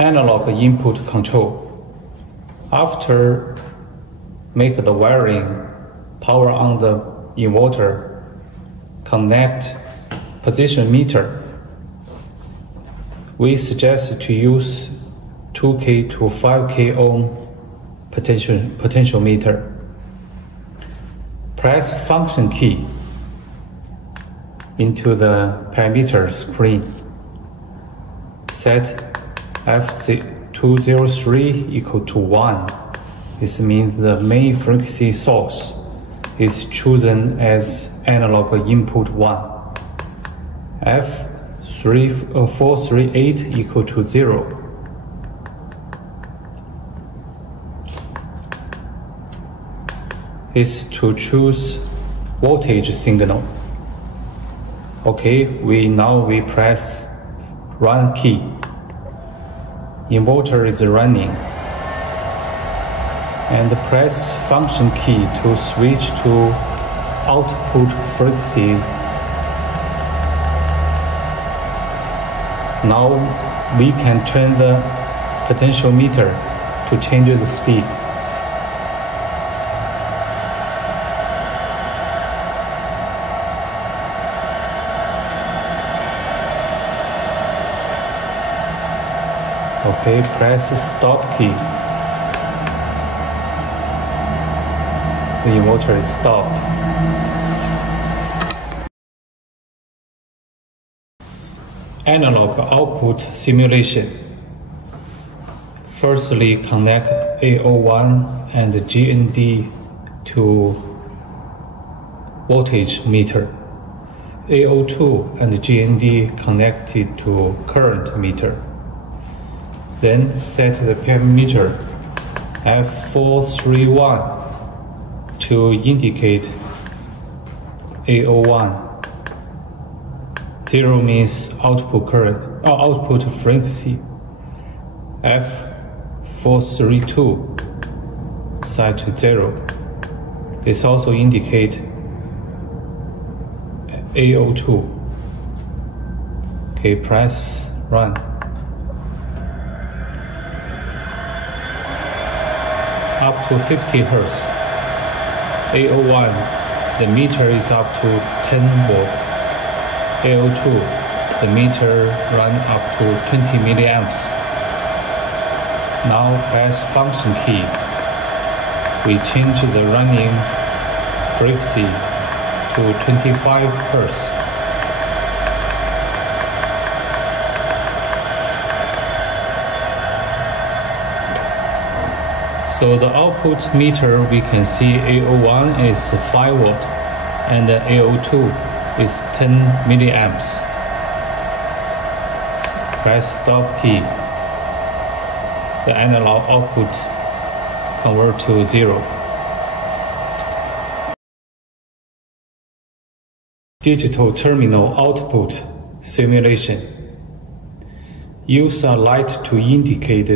analog input control. After make the wiring, power on the inverter, connect position meter. We suggest to use 2K to 5K ohm potential meter. Press function key into the parameter screen. Set F203 equal to 1. This means the main frequency source is chosen as analog input 1. F438 equal to 0. Is to choose voltage signal. Okay, now we press run key. Inverter is running. And press function key to switch to output frequency. Now we can turn the potential meter to change the speed. Okay, press stop key. The inverter is stopped. Analog output simulation. Firstly, connect A01 and GND to voltage meter. A02 and GND connected to current meter. Then set the parameter F431 to indicate A01. 0 means output current or output frequency. F432 set to 0. This also indicate A02. Okay, press run. Up to 50 Hz. A01, the meter is up to 10 volt. A02, the meter run up to 20 milliamps. Now press function key. We change the running frequency to 25 Hz. So the output meter, we can see A01 is 5 volt and A02 is 10 milliamps. Press stop key. The analog output convert to 0. Digital terminal output simulation. Use a light to indicate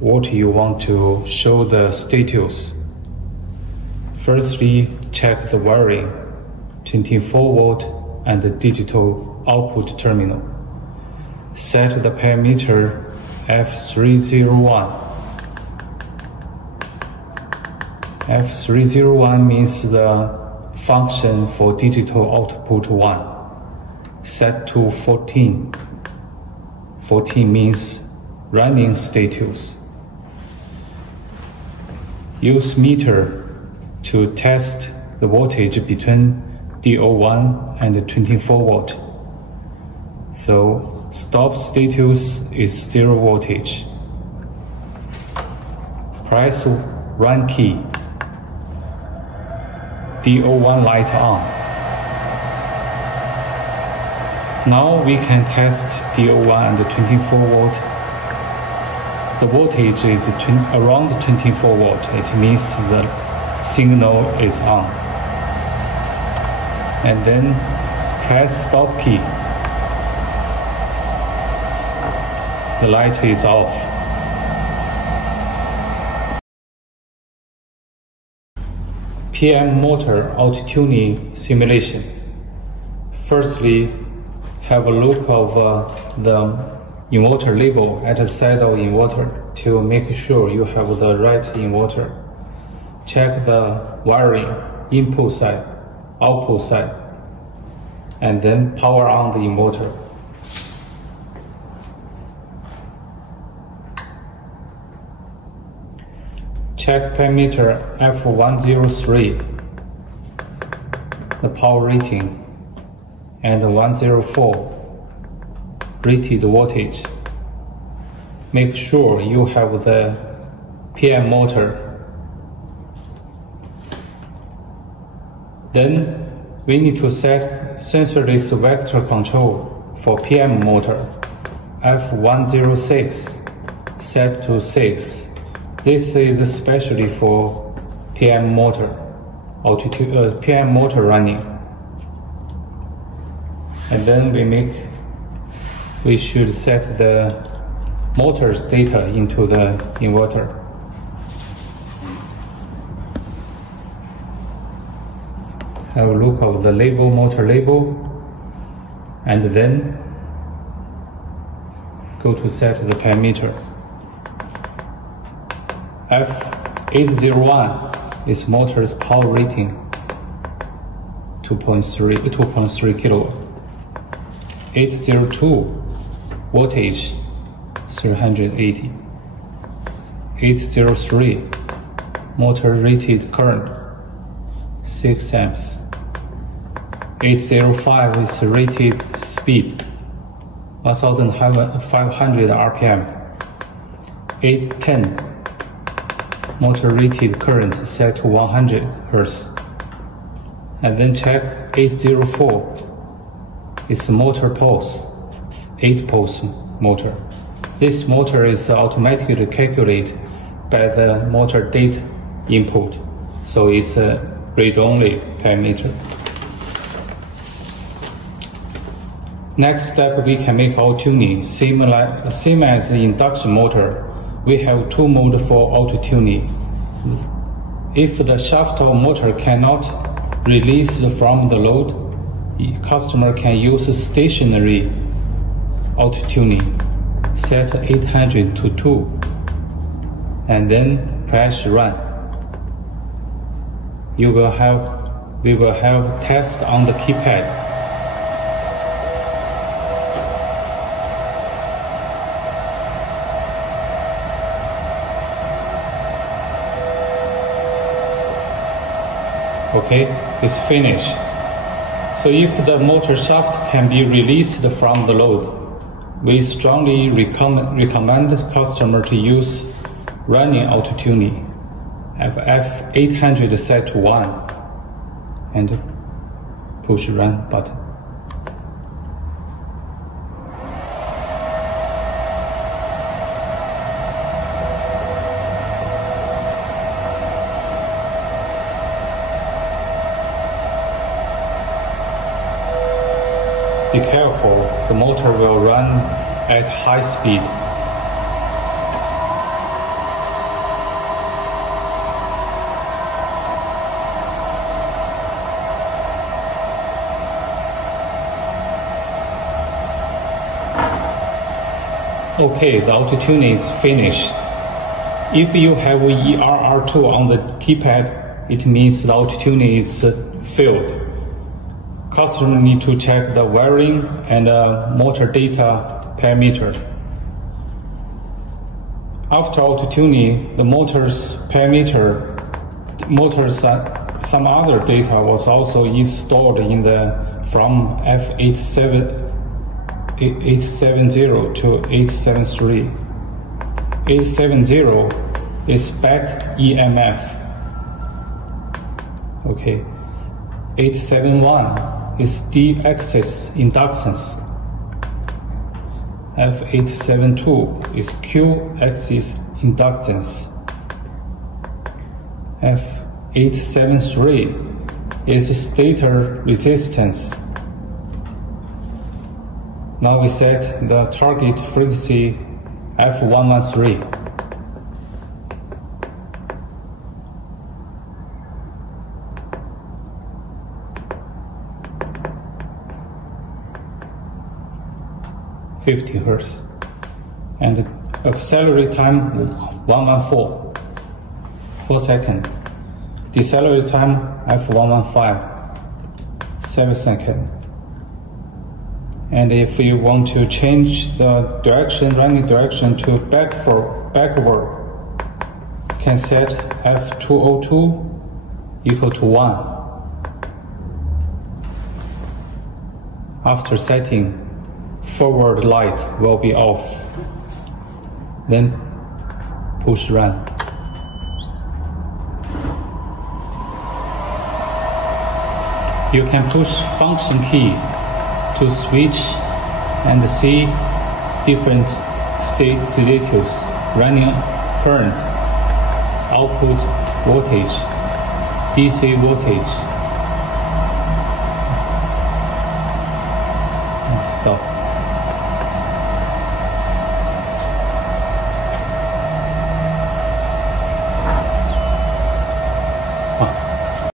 what you want to show the status. Firstly, check the wiring, 24 volt and the digital output terminal. Set the parameter F301. F301 means the function for digital output 1. Set to 14. 14 means running status. Use meter to test the voltage between D01 and 24 volt. So stop status is 0 voltage. Press run key. D01 light on. Now we can test D01 and 24 volt. The voltage is around 24 volt. It means the signal is on. And then press stop key. The light is off. PM motor Autotuning simulation. Firstly, have a look of the inverter label at the side of inverter to make sure you have the right inverter. Check the wiring, input side, output side, and then power on the inverter. Check parameter F103, the power rating, and 104, rated voltage. Make sure you have the PM motor. Then we need to set sensorless vector control for PM motor. F106 set to 6. This is especially for PM motor, PM motor running. And then we should set the motor's data into the inverter. Have a look of the label, motor label, and then go to set the parameter. F801 is motor's power rating, 2.3 kilowatt. 802 voltage, 380. 803 motor rated current, 6 amps. 805 is rated speed, 1500 RPM. 810 motor rated current set to 100 Hz. And then check 804 is motor pulse, 8 pulse motor. This motor is automatically calculated by the motor data input, so it's a read-only parameter. Next step, we can make auto-tuning. Same as the induction motor, we have 2 modes for auto-tuning. If the shaft or motor cannot release from the load, the customer can use stationary auto-tuning. Set 800 to 2, and then press run. We will have test on the keypad. Okay, it's finished. So if the motor shaft can be released from the load, we strongly recommend the customer to use running auto-tuning. Have F800 set to 1 and push run button. Be careful, the motor will run at high speed. Okay, the auto-tuning is finished. If you have ERR2 on the keypad, it means the auto-tuning is failed. Customer need to check the wiring and motor data parameter. After auto-tuning, the motor's parameter, some other data was also installed in from F870 to 873. 870 is back EMF. Okay. 871 is D-axis inductance. F872 is Q-axis inductance. F873 is stator resistance. Now we set the target frequency F113. $50 Hz. and accelerate time 114 4 seconds. Decelerate time F115 7 seconds. And if you want to change the running direction to backward, can set F202 equal to 1. After setting, forward light will be off. Then push run. You can push function key to switch and see different status: running current, output voltage, DC voltage,